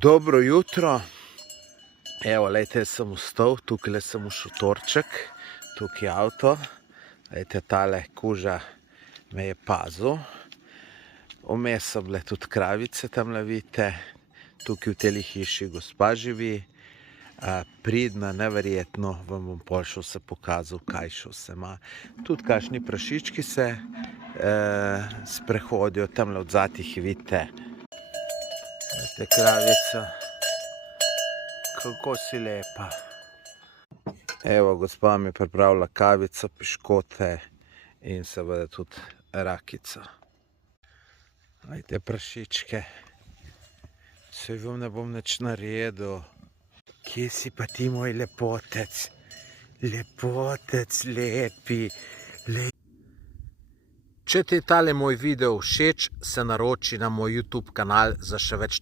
Dobro jutro. Evo, lejte, sem vstal, tukaj sem v šotorček, tukaj je avto. Lejte, tale kuža me je pazil. Vmes so bile tudi kravice, tamle vidite. Tukaj v teli hiši gospa živi. Pridna, neverjetno, vam bom pol šel se pokazal, kaj še vse ima. Tudi kakšni prašički se sprehodijo, tamle od zadih vidite. Vidite kravico. Kako si lepa. Evo, gospa mi je pripravila kavico, piškote in seveda tudi rakico. Glejte prašičke. Saj vam ne bom nič naredil. Kje si pa ti, moj lepotec? Lepotec, lepi. Če ti je tale moj video všeč, se naroči na moj YouTube kanal za še več